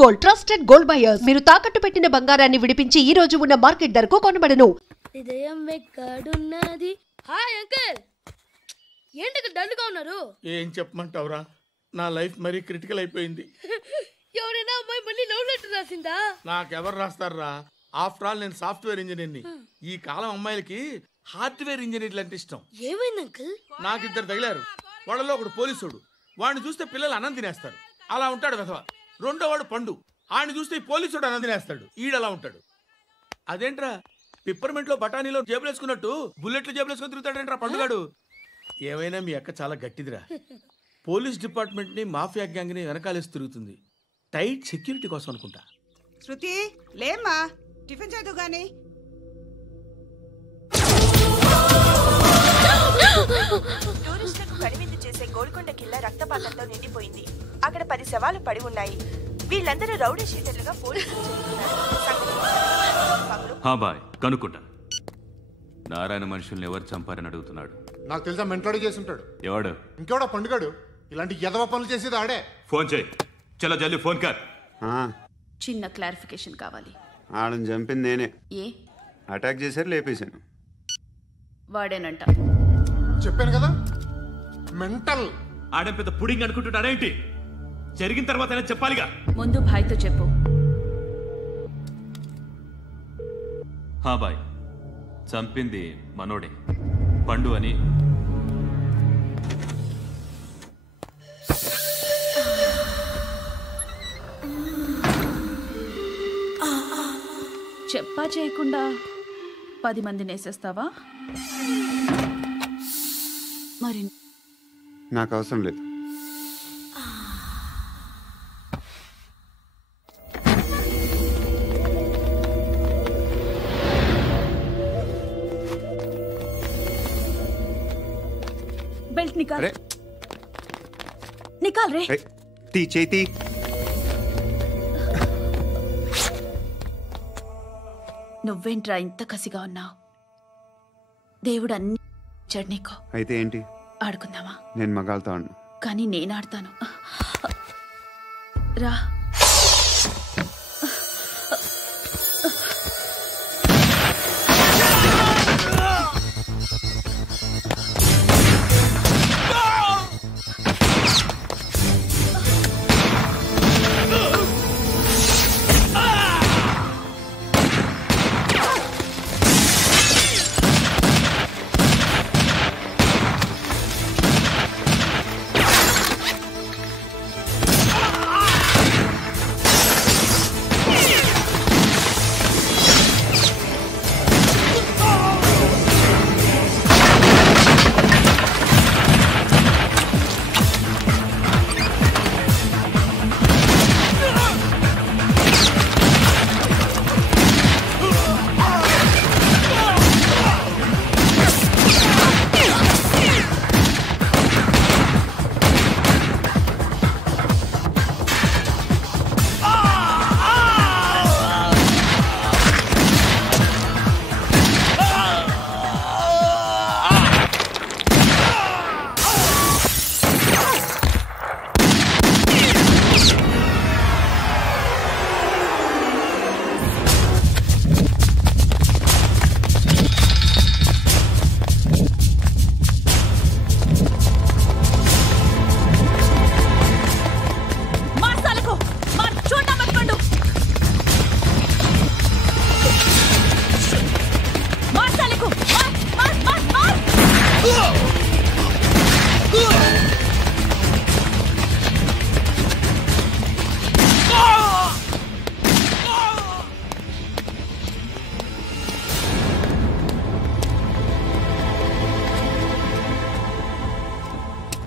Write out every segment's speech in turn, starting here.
Gold, trusted gold buyers. మీరు తాకట్టు పెట్టిన బంగారాన్ని విడిపించి ఈ రోజు ఉన్న మార్కెట్ ధరకు కొనబడను. హృదయం ఎక్కడున్నది? హాయ్ అంకుల్, ఏంటి డల్గా ఉన్నారు? ఏం చెప్పమంటావురా, నా లైఫ్ మరీ క్రిటికల్ అయిపోయింది. ఎవరైనా అమ్మాయి మళ్ళీ లవ్ లెటర్ రాసిందా? నాకెవరు రాస్తారా? ఆఫ్టర్ ఆల్ నేను సాఫ్ట్వేర్ ఇంజనీర్ని. ఈ కాలం అమ్మాయిలకి హార్డ్వేర్ ఇంజనీర్లు అంటే ఇష్టం. ఏమైంది అంకుల్? నాకు ఇద్దరు తగిలారు. వాళ్ళలో ఒకడు పోలీసుడు, వాడిని చూస్తే పిల్లలు అన్నం తినేస్తారు, అలా ఉంటాడు వెధవ. రెండో వాడు పండు, ఆయన చూస్తే ఈ పోలీసుడు అన్నం తినేస్తాడు, ఈడలా ఉంటాడు. అదేంట్రా పిప్పర్మెంట్ లో బఠానీలో జేబులు వేసుకున్నట్టు బుల్లెట్లు జేబులు వేసుకుని తిరుగుతాడేంట్రా పండుగాడు. ఏమైనా మీ అక్క చాలా గట్టిదిరా. పోలీస్ డిపార్ట్మెంట్ ని మాఫియా గ్యాంగ్ ని వెనకాలేసి తిరుగుతుంది, టైట్ సెక్యూరిటీ కోసం అనుకుంటా. శృతి లేమ్మా, టిఫిన్ చేద్దు గాని. టూరిస్టులకు కనువిందు చేసే గోల్కొండ కిల్లా రక్తపాతంతో నిండిపోయింది. అక్కడ 10 శవాలు పడి ఉన్నాయి. వీళ్ళందరూ రౌడీ షీటర్లుగా పోలీసులు కనుక్కుంటా. నారాయణ మనుషుల్ని ఎవరు చంపారని అడుగుతున్నాడు. నాకు తెలుసా, మెంటోడి చేసి ఉంటాడు. ఎవడు? ఇంకెవడా పండుగాడు. ఇలాంటి ఎదవ పనులు చేసేది ఆడే. ఫోన్ చేయి, చలో జల్దీ ఫోన్ కర్. చిన్న క్లారిఫికేషన్ కావాలి. ఆడని చంపింది నేనే. ఏ అటాక్ చేశారు, లేపేశాను. వాడేనంట. చెప్పాను కదా, మెంటల్. ఆడే పెద్ద పుడింగ్ అనుకుంటున్నాడేంటి? జరిగిన తర్వాత చెప్పాలిగా. ముందు భాయ్తో చెప్పు. హా బాయ్, చంపింది మనోడే, పండు అని. చెప్పా చేయకుండా 10 మందిని వేసేస్తావా? మరి నాకు అవసరం లేదు. బెల్ట్ నికాల్. నికాల్ రే. తీ చేతి. నువ్వేంట్రా ఇంత కసిగా ఉన్నావు? దేవుడు అన్ని ఇచ్చాడు నీకు. అయితే ఏంటి? ఆడుకుందామా? నేను మగాళ్ళతో ఆడను. కానీ నేను ఆడతాను. రా.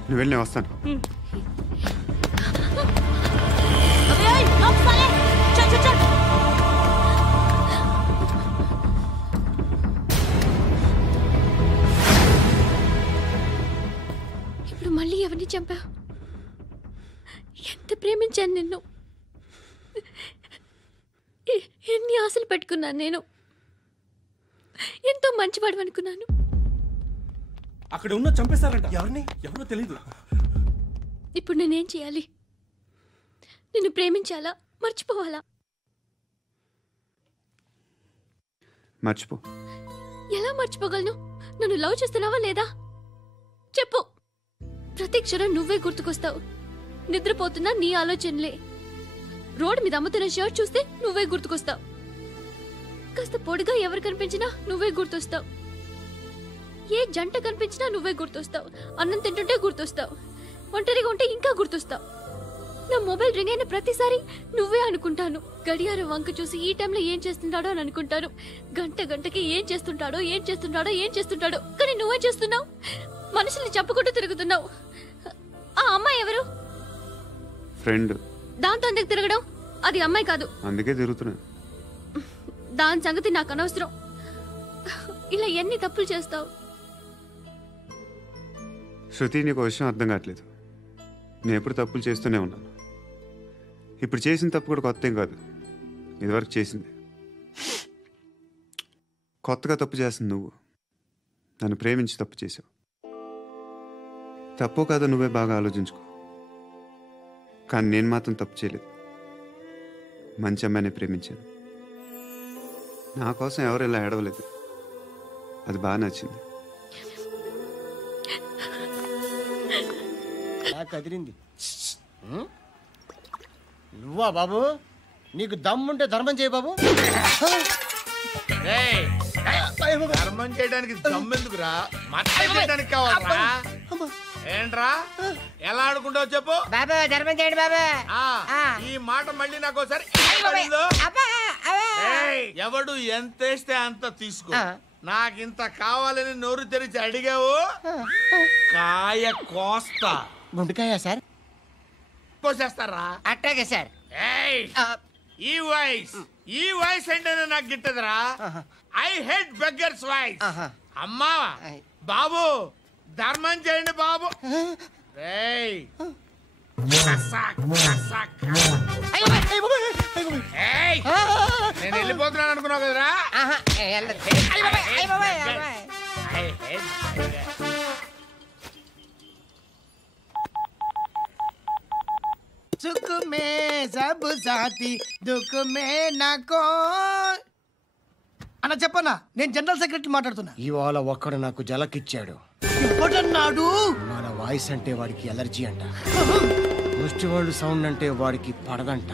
నువ్వు వెళ్ళి వస్తాను. ఇప్పుడు మళ్ళీ ఎవరిని చంపా? ఎంత ప్రేమించాను నిన్ను, ఎన్ని ఆశలు పెట్టుకున్నాను. నేను ఎంతో మంచివాడు అనుకున్నాను. అక్కడ ఉన్న చంపేస్తారంట. ఎవరో తెలీదు. ఇప్పుడు నేనేం చేయాలి? నిన్ను ప్రేమించాలా, మర్చిపోవాలా? మర్చిపో. ఎలా మర్చిపోగలను? నన్ను లవ్ చేస్తున్నావా లేదా చెప్పు. ప్రతి క్షణం నువ్వే గుర్తుకొస్తావు. నిద్రపోతున్నా నీ ఆలోచనలే. రోడ్డు మీద అమ్ముతున్న షర్ట్ చూస్తే నువ్వే గుర్తుకొస్తావు. కాస్త పొడిగా ఎవరు కనిపించినా నువ్వే గుర్తొస్తావు. ఏ జంట కనిపించినా నువ్వే గుర్తొస్తావు. అన్నం తింటుంటే గుర్తొస్తావు. ఒంటరిగా ఉంటే ఇంకా గుర్తొస్తావు. నా మొబైల్ రింగ్ అయిన ప్రతిసారి నువ్వే అనుకుంటాను. గడియారం వంక చూసి ఈ టైంలో ఏం చేస్తుంటాడో అని అనుకుంటాను. గంటకి ఏం చేస్తుంటాడో కానీ నువ్వే చేస్తున్నావు. మనుషుల్ని చెప్పుకుంటూ తిరుగుతున్నావు. ఆ అమ్మాయి ఎవరు? ఫ్రెండ్. దాంతో ఎందుకు తిరగడం? అది అమ్మాయి కాదు. అందుకే తిరుగుతున్నా. దాని సంగతి నాకు అనవసరం. ఇలా ఎన్ని తప్పులు చేస్తావు? శృతి, నీకు విషయం అర్థం కావట్లేదు. నేను ఎప్పుడు తప్పులు చేస్తూనే ఉన్నాను. ఇప్పుడు చేసిన తప్పు కూడా కొత్త ఏం కాదు, ఇదివరకు చేసింది. కొత్తగా తప్పు చేస్తుంది నువ్వు. నన్ను ప్రేమించి తప్పు చేసావు. తప్పో కాదో నువ్వే బాగా ఆలోచించుకో. కానీ నేను మాత్రం తప్పు చేయలేదు. మంచి అమ్మాయిని ప్రేమించాను. నా కోసం ఎవరు ఇలా ఏడవలేదు. అది బాగా నచ్చింది. కదిరింది. నువ్వా బాబు? నీకు దమ్ముంటే ధర్మం చేయి బాబు. ధర్మం చేయడానికి దమ్మెందుకురా? చేయడానికి కావాలరా? ఏంట్రా ఎలా ఆడుకుంటావు చెప్పు బాబా. ధర్మం చేయండి బాబా. ఈ మాట మళ్ళీ నాకు ఒకసారి ఎవడు ఎంత వేస్తే అంత తీసుకో. నాకింత కావాలని నోరు తెరిచి అడిగావు, కాయ కోస్తా. గుండెకాయ సార్? కోసేస్తారా? అట్టాగే సార్. ఈ వాయిస్ అంటేనే నాకు గిట్టదురా. I hate beggars voice. అమ్మా బాబు, ధర్మం చేయండి బాబు. నేను వెళ్ళిపోతున్నాను అనుకున్నావు కదరా? सुख में सब साथी दुख में नाको. అన్న చెప్పన్నా, నేను జనరల్ సెక్రటరీ మాట్లాడుతున్నా. ఇవాళ ఒక్కడు నాకు జలకిచ్చాడు. ఎవడన్నాడు? మన వాయిస్ అంటే వాడికి ఎలర్జీ అంట. ముష్టి వాళ్ళు సౌండ్ అంటే వాడికి పడదంట.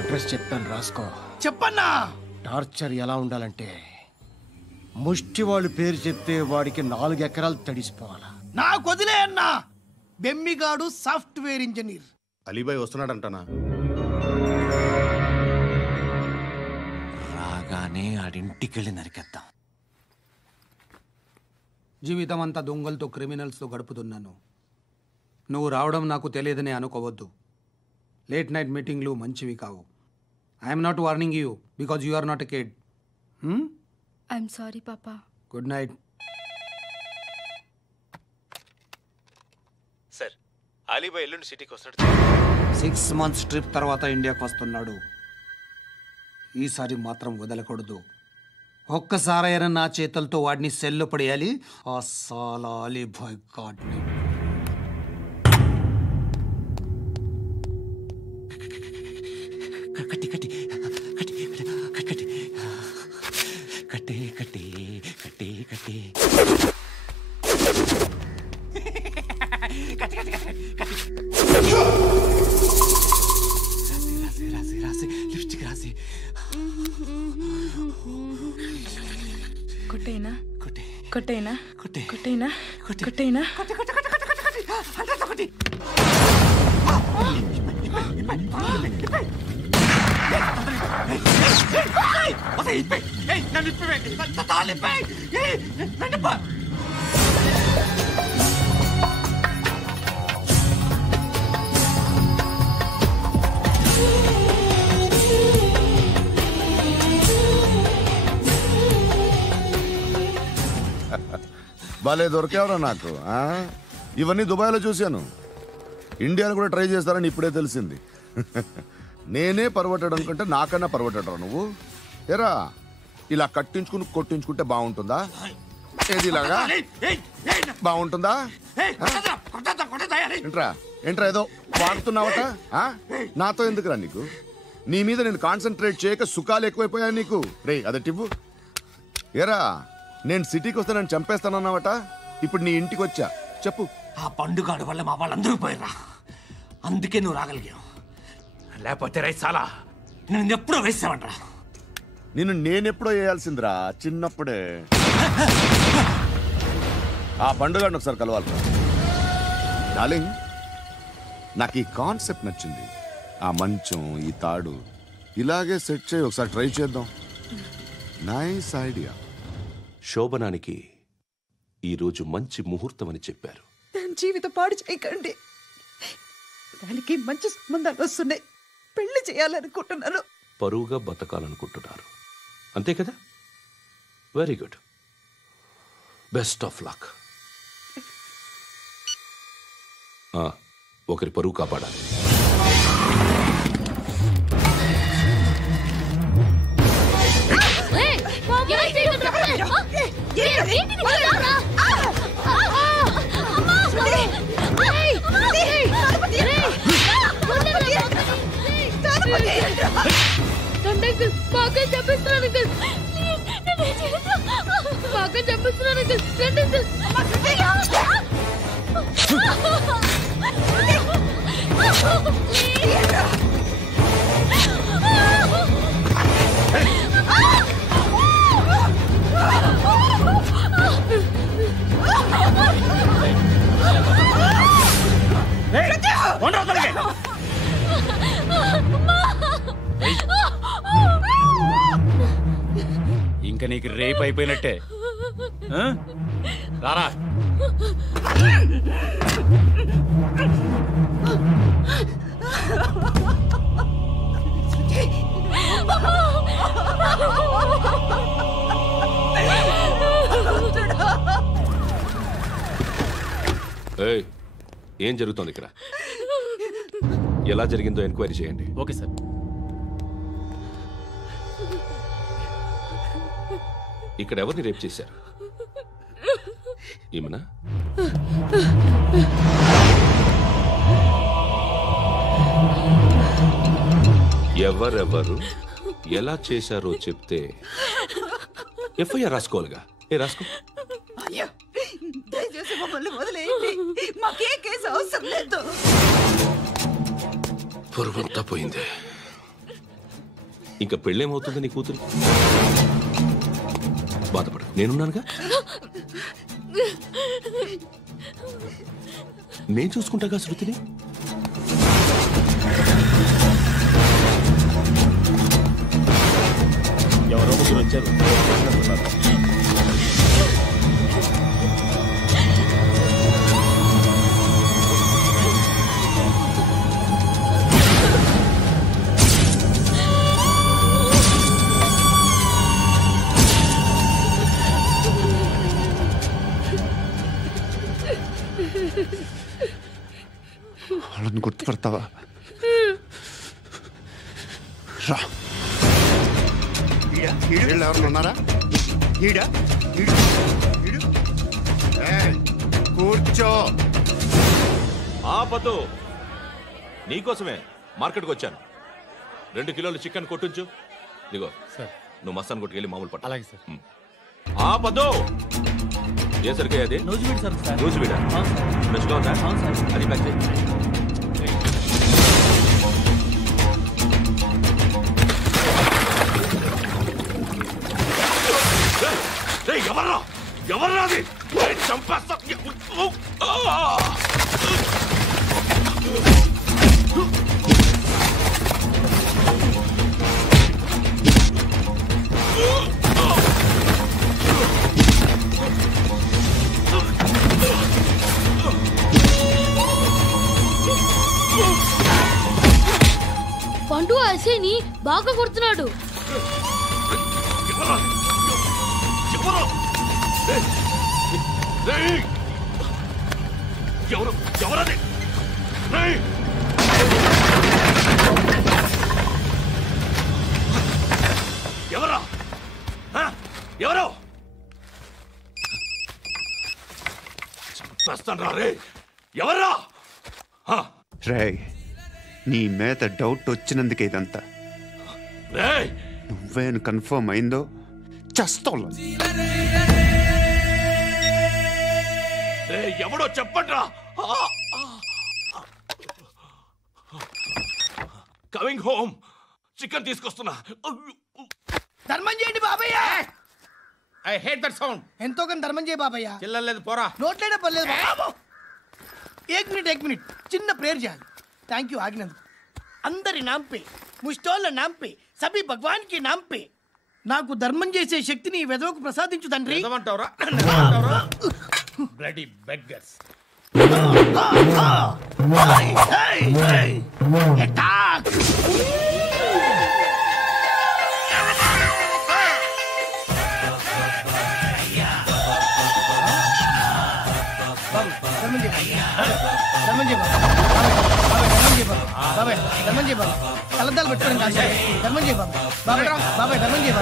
అడ్రస్ చెప్తాను, రాసుకో. చెప్పన్నా. టార్చర్ ఎలా ఉండాలంటే ముష్టి వాళ్ళు పేరు చెప్తే వాడికి 4 ఎకరాలు తడిసిపోవాలా. నాకు వదిలే అన్నా. బెమ్మిగాడు సాఫ్ట్వేర్ ఇంజనీర్. అలీబాయ్ వస్తున్నాడంటనా? రాగానే ఆడింటికెళ్ళి నరికేద్దాం. జీవితం అంతా దొంగలతో, క్రిమినల్స్తో గడుపుతున్నాను. నువ్వు రావడం నాకు తెలియదని అనుకోవద్దు. లేట్ నైట్ మీటింగ్లు మంచివి కావు. I'm not warning you because you are not a kid. I'm sorry papa. Good night. Sir, Alibhai ఎల్లుండి సిటీకి వస్తాడు. 6 months ట్రిప్ తర్వాత ఇండియాకి వస్తున్నాడు. ఈసారి మాత్రం వదలకూడదు. ఒక్కసారైనా నా చేతులతో వాడిని సెల్లో పడేయాలి. ఆ సాలా అలీబాయ్ గాడ్ని. కట్టి కట్టి కట్టి కట్టి కట్టి కట్టి కట్టి కట్టి రాసి రాసి లిప్స్టిక్ రాసి. కొట్టేనా కొట్టే కొట్టేనా కొట్టే కొట్టేనా కొట్టే కొట్టేనా కొట్టే కొట్టే కొట్టే కొట్టే కొట్టే కొట్టే కొట్టే. భలే దొరికేవరా నాకు. ఇవన్నీ దుబాయ్లో చూశాను. ఇండియాలో కూడా ట్రై చేస్తారని ఇప్పుడే తెలిసింది. నేనే పర్వటడం కంటే నాకన్నా పర్వటరా నువ్వు. ఎరా ఇలా కట్టించుకుని కొట్టించుకుంటే బాగుంటుందా? ఏది ఇలాగా బాగుంటుందా? ఏంట్రా ఏంట్రా ఏదో వాడుతున్నావట నాతో ఎందుకురా నీకు? నీ మీద నేను కాన్సన్ట్రేట్ చేయక సుఖాలు ఎక్కువైపోయాయి నీకు. రే అదటివ్వు. ఏరా నేను సిటీకి వస్తే నన్ను చంపేస్తానన్నావట, ఇప్పుడు నీ ఇంటికి వచ్చా. చెప్పు. ఆ పండుగాడు వల్ల మా వాళ్ళందరూ పోయిరా, అందుకే నువ్వు రాగలిగావు. లేకపోతే రైసాలా నేను ఎప్పుడో వేసావంటరా. నేనెప్పుడో వేయాల్సిందిరా, చిన్నప్పుడే. ఆ పండుగను ఒకసారి కలవాలి డార్లింగ్. నాకు ఈ కాన్సెప్ట్ నచ్చింది. ఆ మంచం, ఈ తాడు ఇలాగే సెట్ చేయి, ఒకసారి ట్రై చేద్దాం. Nice idea. శోభనానికి ఈరోజు మంచి ముహూర్తం అని చెప్పారు. దాని జీవితం పాడు చేయకండి. దానికి మంచి సంబంధాలు వస్తున్నాయి, పెళ్లి చేయాలనుకుంటున్నాను. పరువుగా బతకాలనుకుంటున్నారు అంతే కదా? Very good, best of luck. ఒకరి పరువు కాపాడాలి. ఇంకా నీకు రేపు అయిపోయినట్టే. రారా. ఏం జరుగుతోంది ఇక్కడ? ఎలా జరిగిందో ఎంక్వైరీ చేయండి. Okay sir. ఇక్కడ ఎవరిని రేప్ చేశారు? ఈమెనా? ఎవరెవరు ఎలా చేశారో చెప్తే ఎఫ్ఐఆర్ రాసుకోవాలిగా. రాసుకో. దయచేసి మమ్మల్ని వదిలేయండి, మాకే కేసు అవసరం లేదు. పొరువంతా పోయిందే. ఇంకా పెళ్ళేమవుతుంది నీ కూతురు? బాధపడు, నేనున్నానుగా. నేను చూసుకుంటాగా శృతిని. ఎవరో ముగ్గురు వచ్చారు. వాళ్ళని గుర్తుపడతావా? రా. ఎవరు ఉన్నారా? కూర్చో. ఆపద్దు, నీకోసమే మార్కెట్కి వచ్చాను. 2 కిలోలు చికెన్ కొట్టించు. ఇదిగో సార్, నువ్వు మసాన్ కొట్టుకెళ్ళి మామూలు పట్టు. అలాగే సార్. ఆపద్దు. ఏ సరికే అది? నూజివీడు సార్. నూజివీడా? ఫ్రెష్గా ఉందా? అది ప్యాక్ చేయి. ఎవర్రా ఎవర్రా అది? చంపేస్తా. పండు అసేని బాగా కొడుతున్నాడు. ఎవరది? ఎవరా? ఎవరో చంపేస్తాను రా రే. ఎవర్రా? రేయ్, నీ మీద డౌట్ వచ్చినందుకే ఇదంతా. నువ్వేను కన్ఫర్మ్ అయిందో చస్తా. ఎవడో చెప్పట్రా. కమింగ్ హోమ్, చికెన్ తీసుకొస్తున్నా. ధర్మం చేయండి బాబయ్య. I hate that sound. ఎంతో కానీ ధర్మం చేయ బాబయ్య. చిల్లలేదు పోరా. నోట్లేనే పర్లేదు బాబు. ఏక్ మినిట్ చిన్న ప్రేయర్ చేయాలి. థ్యాంక్ యూ ఆగినందుకు. అందరి నామ్ పే, ముష్టోళ్ళ నామ్ పే, సభీ భగవాన్ కి నామ్ పే నాకు ధర్మం చేసే శక్తిని ఈ వెదవకు ప్రసాదించు తండ్రి. Bloody beggars. కలద్దాలు పెట్టుకోండి కాదు. ధర్మం చేయ బాబాయ్. బాబాయ్ ధర్మం చేయ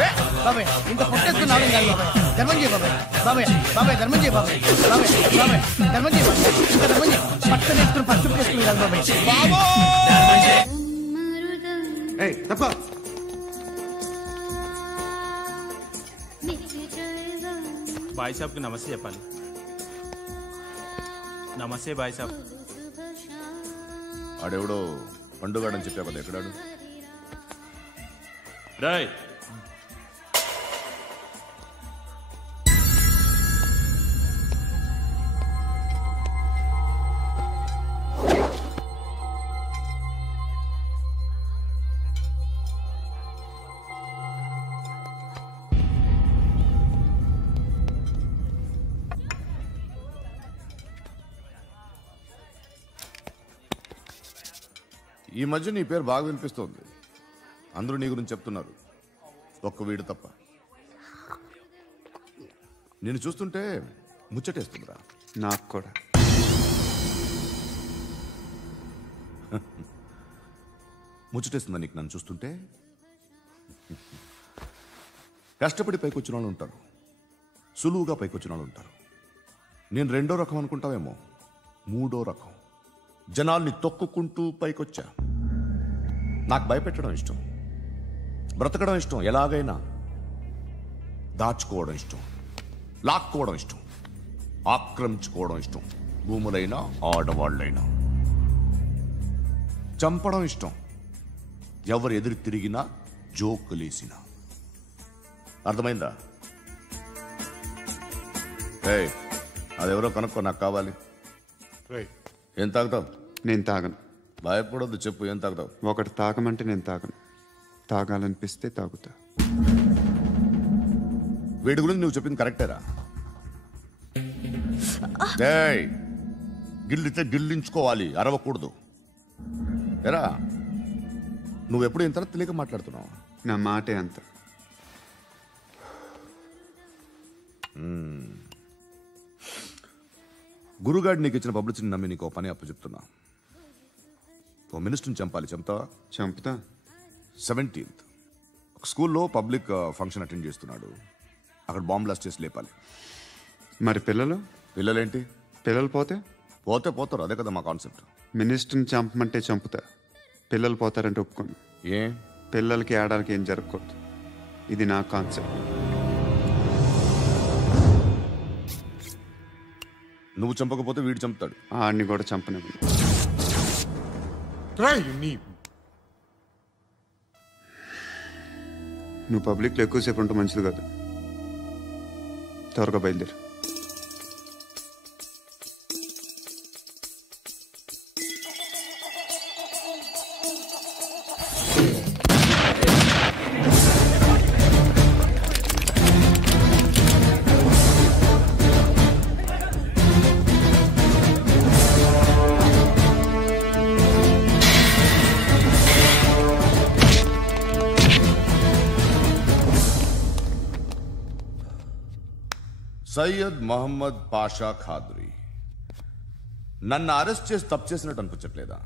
బాబాయ్. ఇంత పొట్టేసుకుని రావడం కాదు బాబాయ్. ధర్మం చేయ బాబాయ్. ధర్మం చేయ బాబాయ్. ధర్మం చేయ బాబాయ్. ఇంకా ధర్మం చేయ. పట్టు నేర్చుకుని పట్టు వేసుకుని కాదు బాబాయ్. బాయ్ సాబ్కి నమస్తే చెప్పాలి. నమస్తే బాయ్ సాబ్. ఆడెవడో పండుగాడని చెప్పా కదా, ఎక్కడాడు? రాయ్, ఈ మధ్య నీ పేరు బాగా వినిపిస్తోంది. అందరూ నీ గురించి చెప్తున్నారు, ఒక్క వీడు తప్ప. నేను చూస్తుంటే ముచ్చటేస్తుందిరా. నాకు కూడా. ముచ్చటేస్తుందా నీకు నన్ను చూస్తుంటే? కష్టపడి పైకొచ్చిన వాళ్ళు ఉంటారు, సులువుగా పైకొచ్చిన వాళ్ళు ఉంటారు. నేను రెండో రకం అనుకుంటావేమో, మూడో రకం. జనాల్ని తొక్కుకుంటూ పైకొచ్చా. నాకు భయపెట్టడం ఇష్టం, బ్రతకడం ఇష్టం, ఎలాగైనా దాచుకోవడం ఇష్టం, లాక్కోవడం ఇష్టం, ఆక్రమించుకోవడం ఇష్టం. భూములైనా ఆడవాళ్ళైనా చంపడం ఇష్టం, ఎవరు ఎదురు తిరిగినా జోకులేసినా. అర్థమైందా? అదెవరో కనుక్కో, నాకు కావాలి. ఏం తాగుతావు? నేను తాగను. భయపడొద్దు, చెప్పు ఏం తాగుతావు? ఒకటి తాగమంటే నేను తాగను, తాగాలనిపిస్తే తాగుతా. వీడి గురించి నువ్వు చెప్పింది కరెక్టేరా? గిల్లితే గిల్లించుకోవాలి, అరవకూడదు. ఎరా, నువ్వెప్పుడు ఇంత తెలియక మాట్లాడుతున్నావు? నా మాటే అంత. గురుగాడు నీకు ఇచ్చిన పబ్లిసిటీని నమ్మి నీకు పని అప్పచెప్తున్నా. ఓ మినిస్టర్ని చంపాలి, చంపుతావా? చంపుతా. 17th ఒక స్కూల్లో పబ్లిక్ ఫంక్షన్ అటెండ్ చేస్తున్నాడు, అక్కడ బాంబ్ బ్లాస్ట్ చేసి లేపాలి. మరి పిల్లలేంటి? పిల్లలు పోతే పోతారు, అదే కదా మా కాన్సెప్ట్. మినిస్టర్ని చంపమంటే చంపుతా, పిల్లలు పోతారంటే ఒప్పుకోను. ఏ? పిల్లలకి ఆడాలకి ఏం జరగకూడదు, ఇది నా కాన్సెప్ట్. నువ్వు చంపకపోతే వీడు చంపుతాడు. ఆడిని కూడా చంపనివ్వను. నువ్వు పబ్లిక్లో ఎక్కువసేపు ఉంటే మంచిది కాదు. త్వరగా బయలుదేరు. సయ్యద్ మహమ్మద్ పాషా ఖాద్రీ. నన్ను అరెస్ట్ చేసి తప్పు చేసినట్టు అనిపించట్లేదా?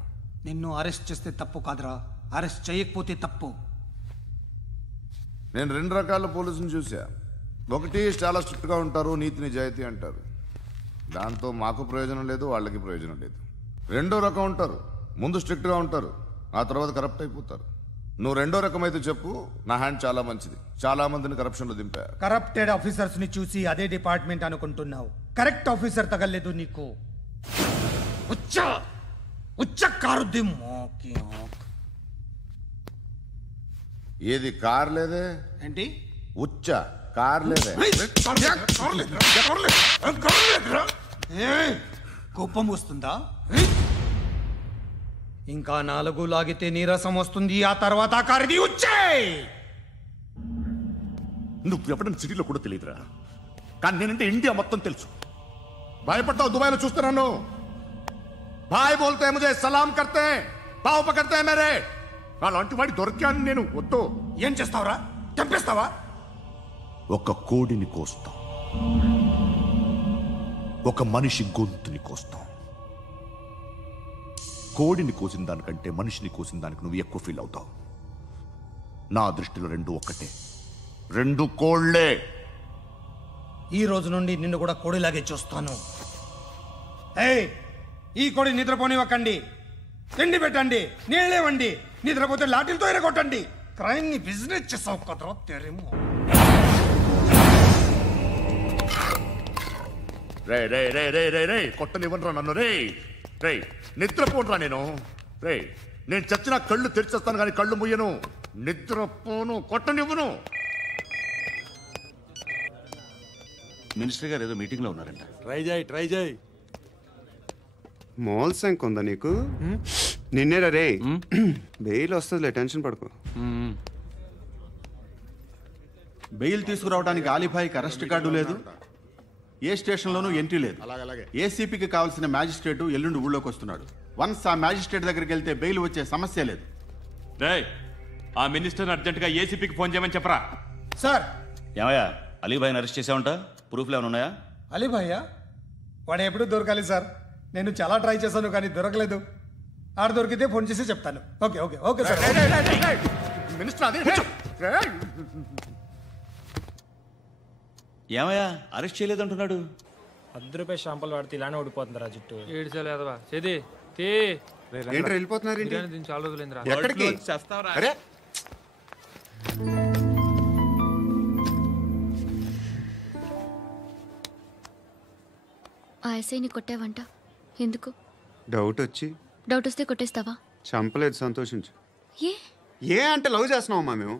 నిన్ను అరెస్ట్ చేస్తే తప్పు కాదురా, అరెస్ట్ చేయకపోతే తప్పు. నేను 2 రకాల పోలీసుని చూసా. ఒకటి చాలా స్ట్రిక్ట్గా ఉంటారు, నీతి నిజాయితీ అంటారు. దాంతో మాకు ప్రయోజనం లేదు, వాళ్ళకి ప్రయోజనం లేదు. రెండో రకం ఉంటారు, ముందు స్ట్రిక్ట్గా ఉంటారు, ఆ తర్వాత కరప్ట్ అయిపోతారు. నువ్వు రెండో రకం అయితే చెప్పు, నా హ్యాండ్ చాలా మంచిది. చాలా మందిని కరప్షన్లో దింపా. కరప్టెడ్ ఆఫీసర్స్ ని చూసి అదే డిపార్ట్మెంట్ అనుకుంటున్నావు. కరెక్ట్ ఆఫీసర్ తగలేదు నీకు. ఏది కార్ లేదే ఏంటి? ఉచ్చ కార్ లేదే. కోపం వస్తుందా? ఇంకా 4 లాగితే నీరసం వస్తుంది. ఆ తర్వాత కారిది ఉచ్చే. నువ్వు ఎప్పుడైనా సిటీలో కూడా తెలియదురా, కానీ నేనంటే ఇండియా మొత్తం తెలుసు. భయపడతావు దుబాయ్లో చూస్తున్నాను. భాయ్ బోల్తే ముజే సలాం కర్తే పావు పకర్తే మేరే. అలాంటి వాడి దొరికాను నేను. వద్దు. ఏం చేస్తావురా? చంపేస్తావా? ఒక కోడిని కోస్తాం, ఒక మనిషి గొంతుని కోస్తాం. కోడిని కోసిన దానికంటే మనిషిని కోసిన దానికి నువ్వు ఎక్కువ ఫీల్ అవుతావు. నా దృష్టిలో రెండు ఒక్కటే, రెండు కోళ్లే. ఈ రోజు నుండి నిన్ను కూడా కోడిలాగే చూస్తాను. ఈ కోడి నిద్రపోనివ్వకండి. తిండి పెట్టండి, నీళ్ళేవండి. నిద్రపోతే లాఠీలతో ఎరగొట్టండి. క్రైమ్ ని బిజినెస్ చేసావు కదరా తెరేమో. రే రే రే రే రే రే కొట్టనివ్వనరా నన్ను. రే రే నిద్రపోనరా నేను. రే నేను చచ్చిన కళ్ళు తెరిచేస్తాను కానీ కళ్ళు ముయ్యను. నిద్రపోను, కొట్టనివ్వను. మినిస్టర్ గారు ఏదో మీటింగ్ లో ఉన్నారంట. ట్రై చేయి. మోల్ సంక్ ఉందా నీకు? నిన్నేరా రే. బెయిల్ వస్తుందిలే, టెన్షన్ పడుకో. బెయిల్ తీసుకురావడానికి ఆలిభాయికి అరెస్ట్ కార్డు లేదు, ఏ స్టేషన్లోనూ ఎంట్రీ లేదు. ఏసీపీకి కావాల్సిన మ్యాజిస్ట్రేటు ఎల్లుండి ఊళ్ళోకి వస్తున్నాడు. వన్స్ ఆ మ్యాజిస్ట్రేట్ దగ్గరికి వెళ్తే బెయిల్ వచ్చే సమస్య లేదు. ఆ మినిస్టర్ అర్జెంటుగా ఏసీపీకి ఫోన్ చేయమని చెప్పరా. సార్. ఏమయ్యా అలీభాయిని అరెస్ట్ చేసావంట? ప్రూఫ్లు ఏమైనా ఉన్నాయా? అలీభాయ్యా? వాడు ఎప్పుడు దొరకాలి సార్. నేను చాలా ట్రై చేశాను కానీ దొరకలేదు. ఆడ దొరికితే ఫోన్ చేసి చెప్తాను. Okay okay okay sir. ఏమయ్యా అరెస్ట్ చేయలేదంటున్నాడు? ₹10 షాంపూలు వాడితే ఇలానే ఓడిపోతుంది రా జుట్టు. ఏడ్చలేదవా చేది వెళ్ళిపోతున్నారు. చాలా రోజులైందిరా. ఎక్కడికి? అరే ఆ ఎస్ఐని కొట్టావంట, ఎందుకు? డౌట్ వచ్చి. డౌట్ వస్తే కొట్టేస్తావా? చంపలేదు, సంతోషించు. ఏ అంటే లవ్ చేస్తున్నావమ్మా మేము.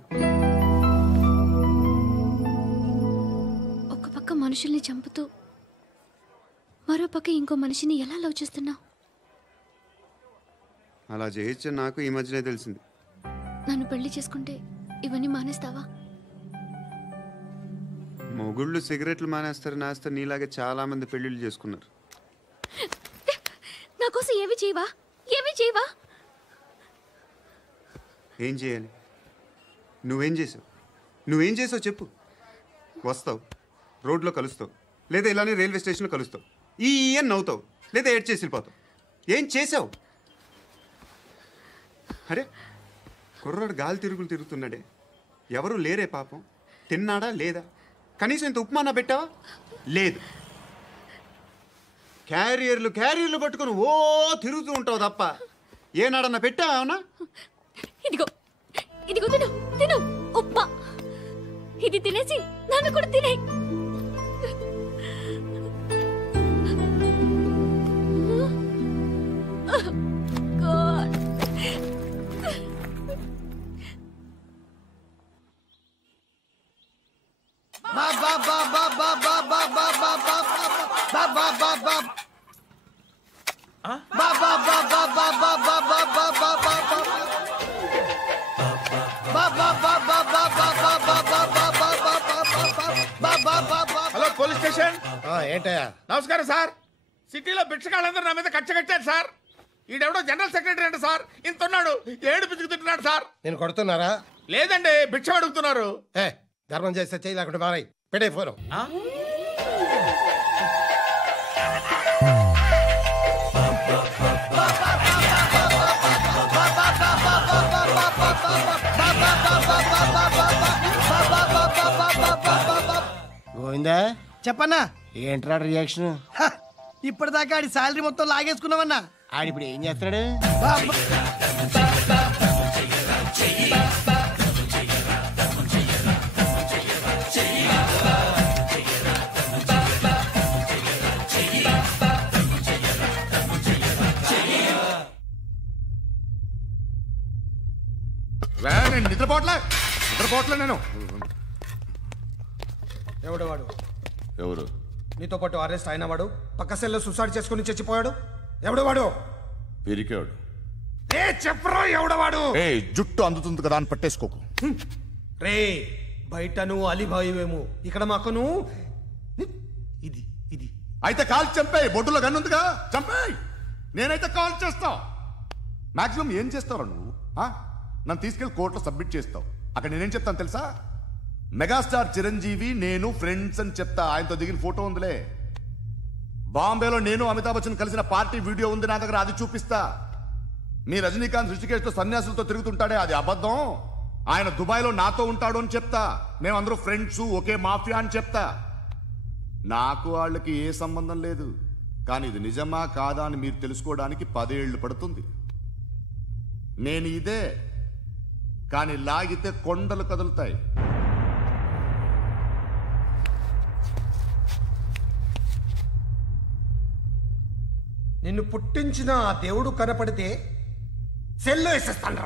ఒక పక్క మనుషుల్ని చంపుతూ మరో పక్క ఇంకో మనిషిని ఎలా లవ్ చేస్తున్నావు? అలా చేయొచ్చు నాకు ఈ మధ్యనే తెలిసింది. నన్ను పెళ్లి చేసుకుంటే ఇవన్నీ మానేస్తావా? మొగుళ్ళు సిగరెట్లు మానేస్తారు, నాస్తారు. నీలాగే చాలా మంది పెళ్లిళ్ళు చేసుకున్నారు. నా కోసం ఏమి చేయవా? ఏమి చేయవా? ఏం చేయాలి? నువ్వేం చేసావు చెప్పు. వస్తావు, రోడ్లో కలుస్తావు, లేదా ఇలానే రైల్వే స్టేషన్లో కలుస్తావు. ఈ నవ్వుతావు, లేదా ఏడ్ చేసి వెళ్ళిపోతావు. ఏం చేసావు? అరే కుర్రాడు గాలి తిరుగుతున్నాడే, ఎవరు లేరే పాపం. తిన్నాడా లేదా? కనీసం ఇంత ఉప్మానా పెట్టావా? లేదు. క్యారియర్లు పట్టుకుని ఓ తిరుగుతూ ఉంటావు తప్ప ఏనాడన్నా పెట్టావా? అవునా? ఇదిగో ఇదిగో తిను తిను ఉప్మా. ఇది తినేసి నన్ను కూడా తినే. Hello police station. ఏంటయ్యా? నమస్కారం సార్. సిటీలో భిక్షగాళ్ళందరూ నా మీద కట్టారు సార్. ఈడెవడో జనరల్ సెక్రటరీ అంట సార్. ఇంత ఉన్నాడు, ఏడు పిచ్చుకు తింటున్నాడు సార్. నేను కొడుతున్నారా? లేదండి, భిక్ష అడుగుతున్నారు. ధర్మం చేస్తే చేయి లేకుండా మారాయి. పెట్టే ఫోను. గోవిందా చెప్పన్నా. ఏంట్రా రియాక్షన్? ఇప్పటిదాకా ఆడి శాలరీ మొత్తం లాగేసుకున్నావన్నా. ఆడిప్పుడు ఏం చేస్తాడు? నేను నిద్రపోవట్లే నేను. ఎవడు వాడు? ఎవరు? నీతో పాటు అరెస్ట్ అయిన వాడు, పక్క సెల్లో సూసైడ్ చేసుకుని చచ్చిపోయాడు. ఎవడు వాడు? పిరికాడు. చెప్పరా ఎవడవాడు? జుట్టు అందుతుంది కదా అని పట్టేసుకోకు. రే బయట నువ్వు అలీబాయివేమో, ఇక్కడ మాకు నువ్వు ఇది ఇది అయితే కాల్ చంపేయి. బొడ్డులో గన్నుందిగా చంపేయి. నేనైతే కాల్ చేస్తా. మాక్సిమం ఏం చేస్తావు నువ్వు? నన్ను తీసుకెళ్లి కోర్టులో సబ్మిట్ చేస్తావు. అక్కడ నేనేం చెప్తాను తెలుసా? మెగాస్టార్ చిరంజీవి నేను ఫ్రెండ్స్ అని చెప్తా. ఆయనతో దిగిన ఫోటో ఉందిలే. బాంబేలో నేను అమితాబ్ బచ్చన్ కలిసిన పార్టీ వీడియో ఉంది నా దగ్గర, అది చూపిస్తా. మీ రజనీకాంత్ ఋషికేష్తో సన్యాసులతో తిరుగుతుంటాడే, అది అబద్ధం. ఆయన దుబాయ్లో నాతో ఉంటాడు అని చెప్తా. మేమందరూ ఫ్రెండ్స్, ఒకే మాఫియా అని చెప్తా. నాకు వాళ్ళకి ఏ సంబంధం లేదు. కానీ ఇది నిజమా కాదా అని మీరు తెలుసుకోవడానికి 10 ఏళ్ళు పడుతుంది. నేను ఇదే, కానీ లాగితే కొండలు కదులుతాయి. నిన్ను పుట్టించిన ఆ దేవుడు కనపడితే సెల్లో వేసేస్తాను.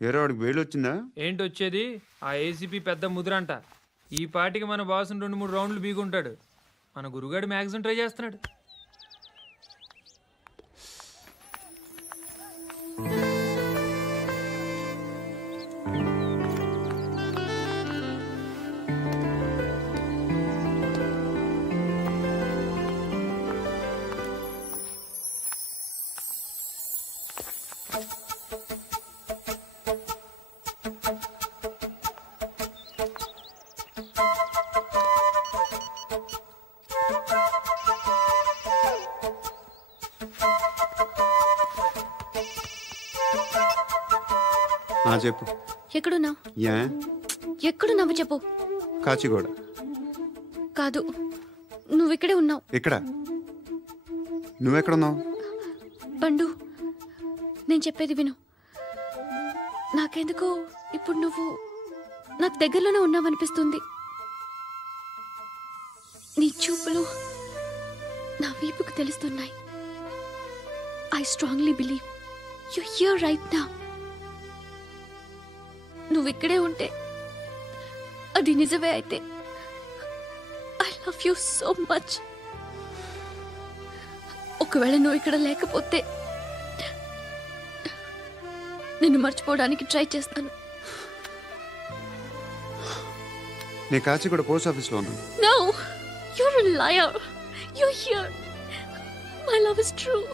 వాడికి వేలు వచ్చిందా? ఏంటి వచ్చేది? ఆ ఏసీపీ పెద్ద ముద్రంట. ఈ పాటికి మన బాసును 2-3 రౌండ్లు బీగుంటాడు. మన గురుగాడు మ్యాక్సిమం ట్రై చేస్తున్నాడు. చెప్పు. ఎక్కడున్నావు? యా ఎక్కడున్నావు చెప్పు. కాచిగూడ. కాదు, నువ్వు ఇక్కడే ఉన్నావు. ఇక్కడ నువ్వెక్కడున్నావు? పండు, నేను చెప్పేది విను. నాకెందుకో ఇప్పుడు నువ్వు నాకు దగ్గరలోనే ఉన్నావనిపిస్తుంది. నీ చూపులు నా వీపుకు తెలుస్తున్నాయి. I strongly believe you here right now. నువ్వు ఇక్కడే ఉంటే అది నిజమే అయితే I love you so much. ఒకవేళ నువ్వు ఇక్కడ లేకపోతే నిన్ను మర్చిపోవడానికి ట్రై చేస్తాను. నేను కాచిగూడ పోస్ట్ ఆఫీస్లో ఉన్నాను. No, you're a liar. You're here. My love is true.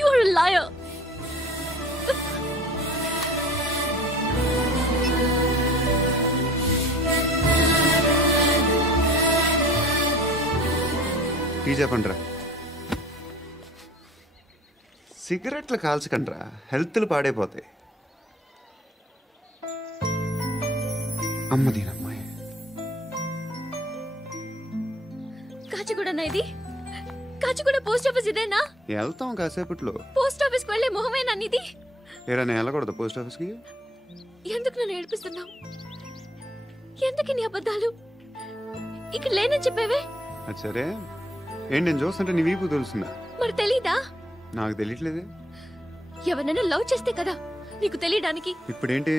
You're a liar. Tea చెప్పండిరా. సిగరెట్లు కాల్చకండ్రా, హెల్త్లు పాడైపోతాయి. అమ్మదీనమ్మాయి. కాచిగూడనా ఇది? కాచిగూడ పోస్ట్ ఆఫీస్ ఇదేనా? వెళ్తాం కాసేపట్లో. పోస్ట్ ఆఫీస్ కి వెళ్ళే మొహమేనా నీది? ఏరా నేను వెళ్ళకూడదు పోస్ట్ ఆఫీస్కి? ఎందుకు నన్ను ఏడిపిస్తున్నావు? ఎందుకు నీ అబద్ధాలు? ఇక్కడ లేనని చెప్పేవే. అది సరే, ఏంటి నేను చూస్తుంటే నీ వీపు తెలుస్తుందా? మరి తెలీదా? నాకు తెలియట్లేదే. ఎవరైనా లవ్ చేస్తే కదా నీకు తెలియడానికి. ఇప్పుడేంటి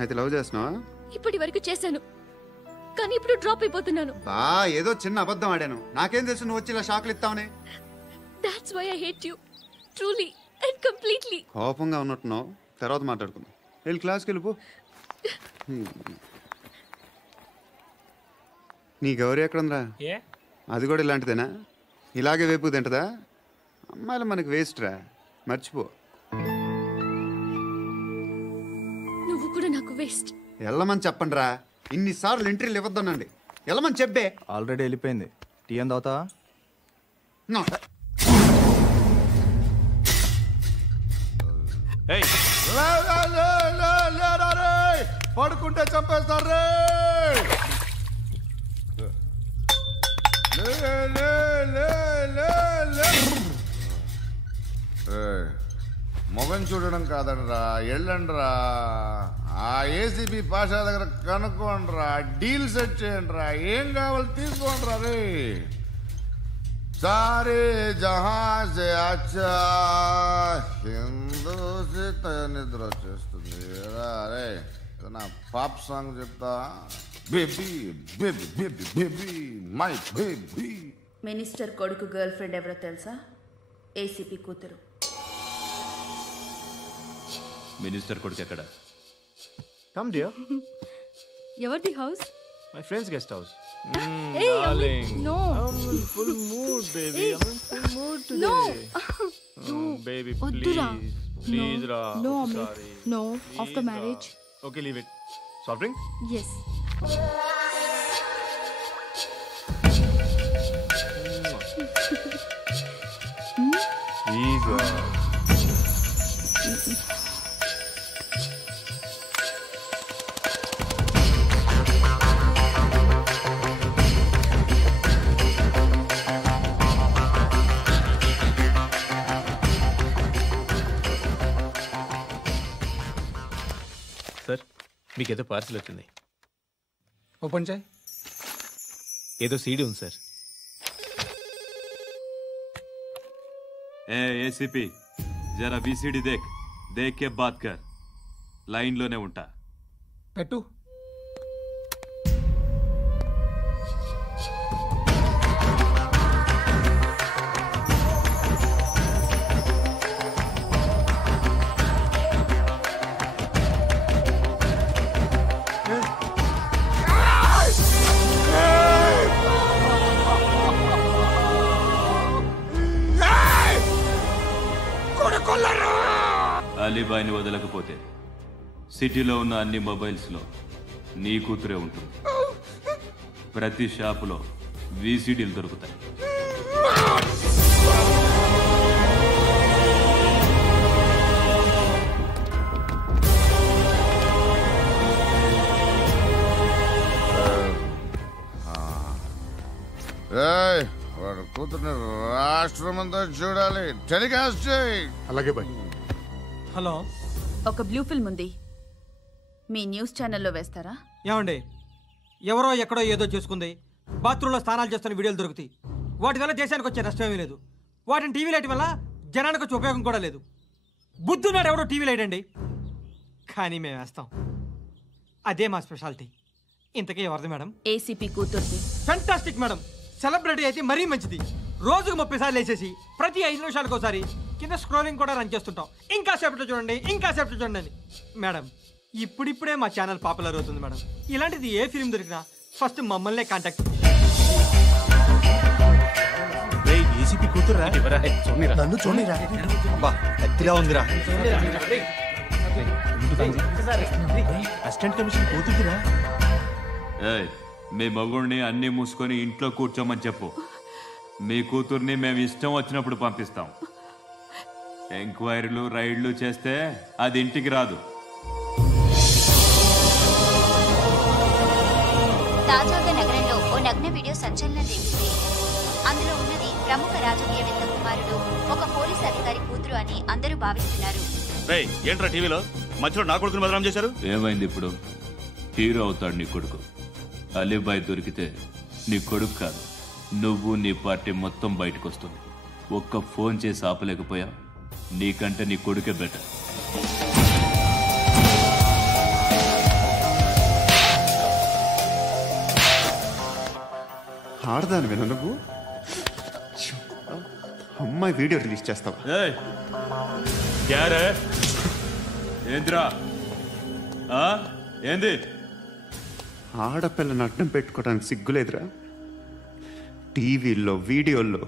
అయితే లవ్ చేస్తున్నావా? ఇప్పటి వరకు చేశాను, కానీ ఇప్పుడు డ్రాప్ అయిపోతున్నాను. ఏదో చిన్న అబద్ధం ఆడాను. నాకేం తెలుసు నువ్వు వచ్చి ఇలా షాక్లు ఇస్తావని. That's why I hate you. Truly and completely. కోపంగా ఉన్నట్టున్నావు, తర్వాత మాట్లాడుకుందాం. వెళ్ళి క్లాస్కి వెళ్ళిపో. నీ గౌరీ ఎక్కడుందిరా? అది కూడా ఇలాంటిదేనా? ఇలాగే వేపు తింటదా? అమ్మాయిలు మనకి వేస్ట్ రా, మర్చిపో. నువ్వు కూడా నాకు వేస్ట్. వెళ్ళమని చెప్పండి రా. ఇన్నిసార్లు ఎంట్రీలు ఇవ్వద్దనండి. వెళ్ళమని చెప్పే. ఆల్రెడీ వెళ్ళిపోయింది. టీ ఏం తాగుతావా? పడుకుంటే చంపేస్తారు రే. మొగం చూడడం కాదండ్రా, వెళ్ళండ్రా. ఆ ఏసీపీ పాషా దగ్గర కనుక్కోండ్రా, డీల్ సెట్ చేయండిరా, ఏం కావాలి తీసుకోండిరా. రే సారే జహా సే అచ్చా హిందూ నిద్ర వచ్చేస్తుంది. రే నా పాప్ సాంగ్ చెప్తా. Baby baby baby baby my baby. Minister కొడుకు గర్ల్ ఫ్రెండ్ ఎవరో తెలుసా? ఏసీపీ కూతురు. మినిస్టర్ కొడుకు ఎక్కడ? Come dear. ఎవరిది house? My friend's guest house. Hey, Darling. no. I'm in full mood, baby. Hey. I'm in full mood today. No. Baby, వద్దురా. please. Please, No. Ra. No, I'm Amit. sorry. No. Please, After Ra. marriage. Okay, leave it. Soft drink? Yes. Please, Ra. Sir మీకేదో parcel వచ్చింది. Open చేయి. ఏదో CD ఉంది sir. ఏ ACP జరా VCD దేక్ కే బాత్ కర్. లైన్లోనే ఉంటా. పెట్టు. అలీబాయిని వదలకపోతే సిటీలో ఉన్న అన్ని మొబైల్స్లో నీ కూతురే ఉంటుంది. ప్రతి షాపులో వీసీడీలు దొరుకుతాయి. వాడు కూతుర్ని రాష్ట్రం అంతా చూడాలి. టెలికాస్ట్ చేయి. అలాగే బాయ్. హలో, ఒక బ్లూ ఫిల్మ్ ఉంది, మీ న్యూస్ ఛానల్లో వేస్తారా? ఏమండి, ఎవరో ఎక్కడో ఏదో చేసుకుంది, బాత్రూంలో స్నానాలు చేస్తున్న వీడియోలు దొరుకుతాయి. వాటి వల్ల దేశానికి వచ్చే నష్టమేమీ లేదు. వాటిని టీవీ లైట్ వల్ల జనానికి వచ్చే ఉపయోగం కూడా లేదు. బుద్ధున్నాడు ఎవడో టీవీ లైట్ అండి, కానీ మేము వేస్తాం. అదే మా స్పెషాలిటీ. ఇంతకీ ఎవరిది మేడం? ఏసీపీ కూతుర్ది. Fantastic madam. సెలబ్రిటీ అయితే మరీ మంచిది. రోజుకు 30 సార్లు వేసేసి ప్రతి 5 నిమిషాలకు ఒకసారి కింద స్క్రోలింగ్ కూడా రన్ చేస్తుంటాం. ఇంకా సేపట్లో చూడండి, ఇంకా సేపట్లో చూడండి అని. మేడం, ఇప్పుడిప్పుడే మా ఛానల్ పాపులర్ అవుతుంది మేడం. ఇలాంటిది ఏ ఫిల్మ్ దొరికినా ఫస్ట్ మమ్మల్నే కాంటాక్ట్. ఏసీపీ కూతురా? నన్ను చూడరా. బా ఎత్తిగా ఉందిరా. అసిస్టెంట్ కమిషన్ కూతురా? మీ మగుడిని అన్ని మూసుకొని ఇంట్లో కూర్చోమని చెప్పు. మీ కూతుర్ని మేము ఇష్టం వచ్చినప్పుడు పంపిస్తాం. ఎంక్వైరీలు రైడ్లు చేస్తే అది ఇంటికి రాదు. తాజాగా నగరంలో ఓ నగ్న వీడియో సంచలనం రేపింది. అందులో ఉన్నది ప్రముఖ రాజకీయవేత్త కుమారుడు, ఒక పోలీస్ అధికారి కూతురు అని అందరూ భావిస్తున్నారు. ఏంట్రా టీవీలో మధ్యలో నా కొడుకుని బదనాం చేశారు? ఏమైంది ఇప్పుడు? హీరో అవుతాడు నీ కొడుకు. అలీబాయ్ దొరికితే నీ కొడుకు కాదు, నువ్వు నీ పార్టీ మొత్తం బయటకు వస్తుంది. ఒక్క ఫోన్ చేసి ఆపలేకపోయా? నీకంటే నీ కొడుకే బెటర్. ఆడదాని విన నువ్వు అమ్మాయి వీడియో రిలీజ్ చేస్తావా? ఏంద్రా ఏంది? ఆడపిల్లని అడ్డం పెట్టుకోవడానికి సిగ్గులేదురా? టీవీల్లో వీడియోల్లో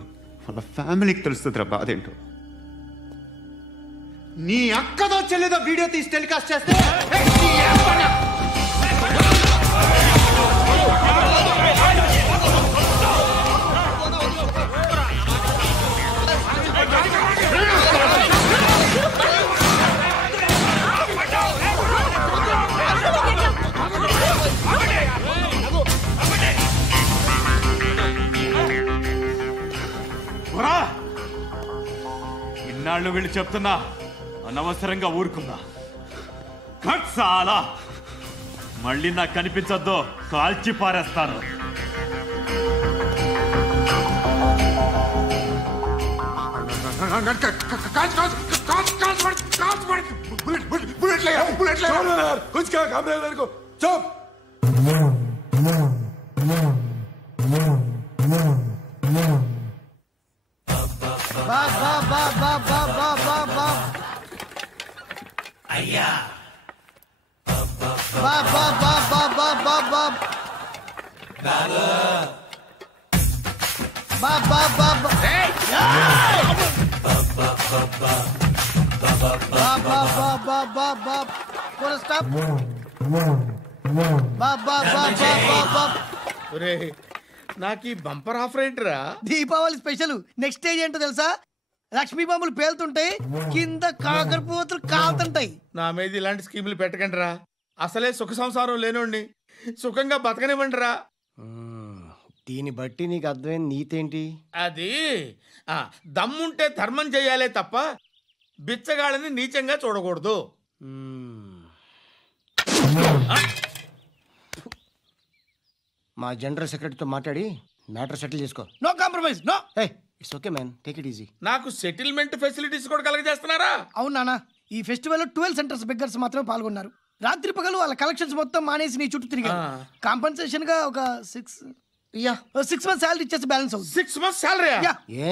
వాళ్ళ ఫ్యామిలీకి తెలుస్తుందిరా బాధ ఏంటో. నీ అక్కదో చెల్లిదో వీడియో తీసి టెలికాస్ట్ చేస్తే వాళ్ళు వీళ్ళు చెప్తున్నా అనవసరంగా ఊరుకున్నా. చాలా మళ్ళీ నాకు కనిపించొద్దు, కాల్చి పారేస్తాను. అయ్యా నాకు ఈ బంపర్ ఆఫర్ ఏంటిరా? దీపావళి స్పెషల్. నెక్స్ట్ స్టేజ్ ఏంటో తెలుసా? లక్ష్మీ బాంబులు పేలుతుంటాయి, కింద కాకరపోతులు కాలుతుంటాయి. నా మీద ఇలాంటి స్కీములు పెట్టకండి రా. అసలే సుఖ సంసారం లేనోడిని సుఖంగా బతకనివ్వండి రా. దీన్ని బట్టి నీకు అర్థమైన నీతేంటి? అది దమ్ముంటే ధర్మం చేయాలే తప్ప బిచ్చగాళ్ళని నీచంగా చూడకూడదు. మా జనరల్ సెక్రటరీతో మాట్లాడి మ్యాటర్ సెటిల్ చేసుకో. No compromise, no. It's okay man, take it easy. నాకు సెటిల్మెంట్ ఫెసిలిటీస్ కూడా కలగజేస్తున్నారా? అవును నాన్న, ఈ ఫెస్టివల్ 12 సెంటర్స్ బెగ్గర్స్ మాత్రమే పాల్గొన్నారు. రాత్రి పగలు వాళ్ళ కలెక్షన్స్ మొత్తం మానేసి నీ చుట్టూ తిరిగారు. కాంపన్సేషన్ గా ఒక 6 months సాలరీ ఇచ్చేసి బ్యాలెన్స్ అవుతుంది. 6 months సాలరీ? ఏ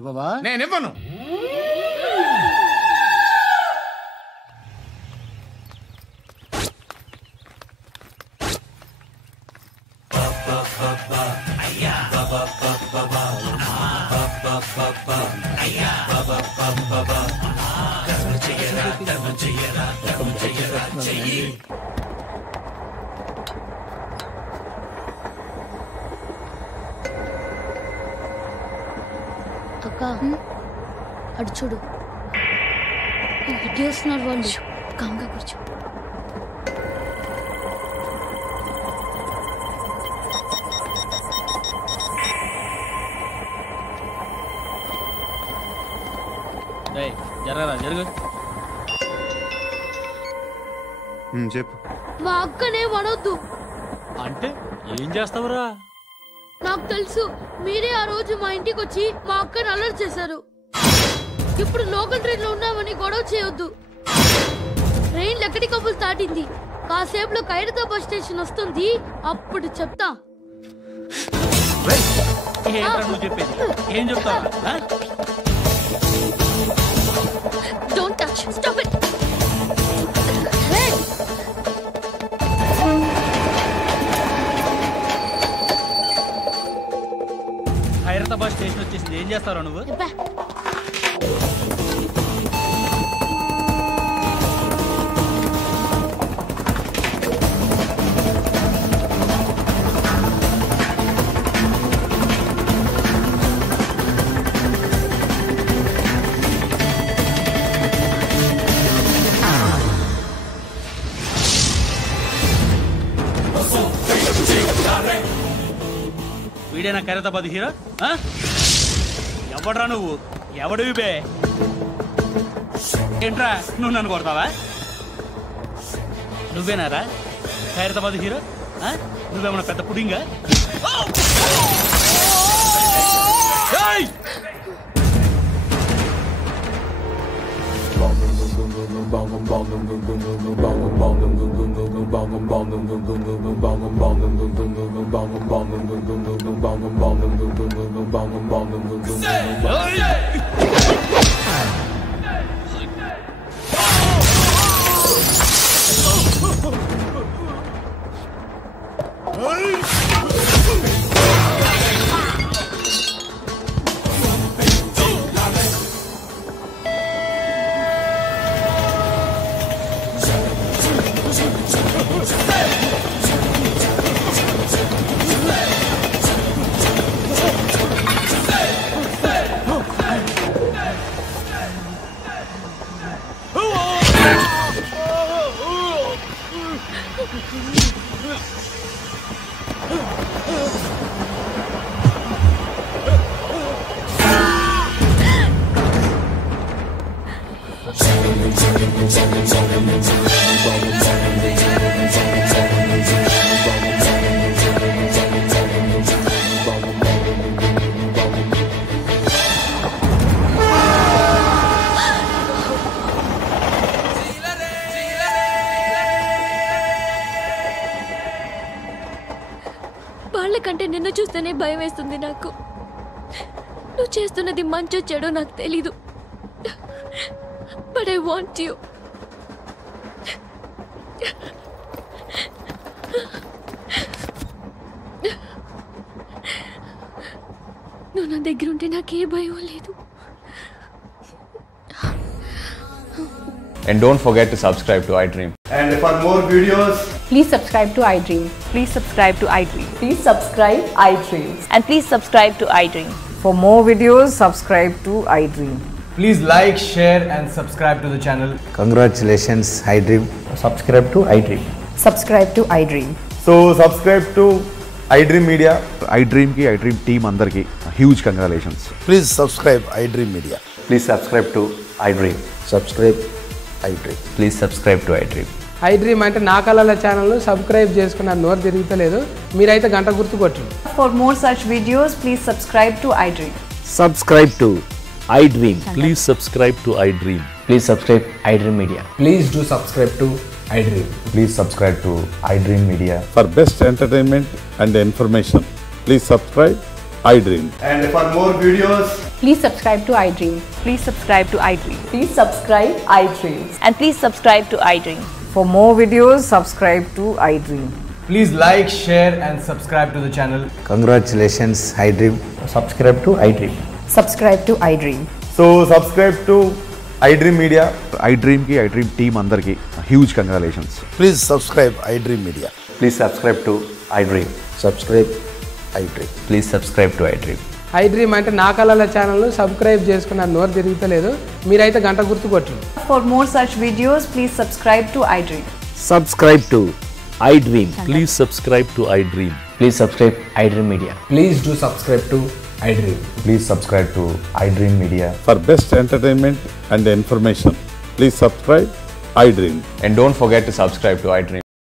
ఇవ్వవా? నేను ఇవ్వను. అక్క అడు చూడు, ఇటు వస్తున్నారు వాళ్ళు. కామ్గా కూర్చో. జరగరా జరుగు. చెప్పు. మా అక్కనే వనొద్దు. అంటే ఏం చేస్తావురా? నాకు తెలుసు, మీరే ఆ రోజు మా ఇంటికి వచ్చి మా అక్కని అలర్ట్ చేశారు. ఇప్పుడు లోకల్ ట్రైన్ లో ఉన్నామని గొడవ చేయొద్దు. ట్రైన్ లక్కడి కబుల్ దాటింది. కాసేపులో ఖైరతాబాద్ స్టేషన్ వస్తుంది, అప్పుడు చెప్తా. ఏం చెప్తావు? Don't touch, stop it. Khairatabad station వచ్చేసింది, ఏం చేస్తారా నువ్వు? వీడేనా ఖైరతాబాద్ హీరో? ఎవడ్రా నువ్వు? ఎవడివి బే? ఏంట్రా నువ్వు నన్ను కొడతావా? నువ్వేనారా ఖైరతాబాద్ హీరో? నువ్వేమన్నా పెద్ద పుడింగా? వాళ్ళకంటే నిన్ను చూస్తేనే భయం వేస్తుంది నాకు. నువ్వు చేస్తున్నది మంచో చెడో నాకు తెలీదు. But I want you. నువ్వు నా దగ్గర ఉంటే నాకే భయం లేదు. And don't forget to subscribe to iDream. And for more videos, please subscribe to iDream. Please subscribe to iDream. Please subscribe iDream. And please subscribe to iDream. For more videos, subscribe to iDream. please like, share and subscribe to the channel. Congratulations, iDream. Subscribe to iDream. Subscribe to iDream. So subscribe to iDream Media. iDream ki iDream team andarki huge congratulations. Please subscribe iDream Media. Please subscribe to iDream. Subscribe iDream. Please subscribe to iDream. iDream అంటే నా కళల channel subscribe చేసుకున్న నోరు తిరుగుతలేదు. మీరైతే గంట గుర్తు కొట్టండి. For more such videos, please subscribe to iDream. Subscribe to iDream. Please subscribe to iDream. Please subscribe iDream Media. Please do subscribe to iDream. Please subscribe to iDream Media. For best entertainment and information, please subscribe iDream. And for more videos, Please subscribe to iDream. Please subscribe to iDream. Please subscribe iDream. And please subscribe to iDream. For more videos, subscribe to iDream. please like, share and subscribe to the channel. Congratulations, iDream. Subscribe to iDream. Subscribe to iDream. So subscribe to iDream Media. iDream ki iDream team andarki huge congratulations. Please subscribe iDream Media. Please subscribe to iDream. Subscribe iDream. Please subscribe to iDream. iDream అంటే నా కళల channel subscribe చేసుకున్న నోరు తిరుగుతలేదు. మీరైతే గంట గుర్తు కొట్టండి. For more such videos, please subscribe to iDream. Subscribe to iDream. Please subscribe to iDream. Please subscribe iDream Media. Please do subscribe to iDream. Please subscribe to iDream Media. For best entertainment and information, please subscribe iDream. And don't forget to subscribe to iDream.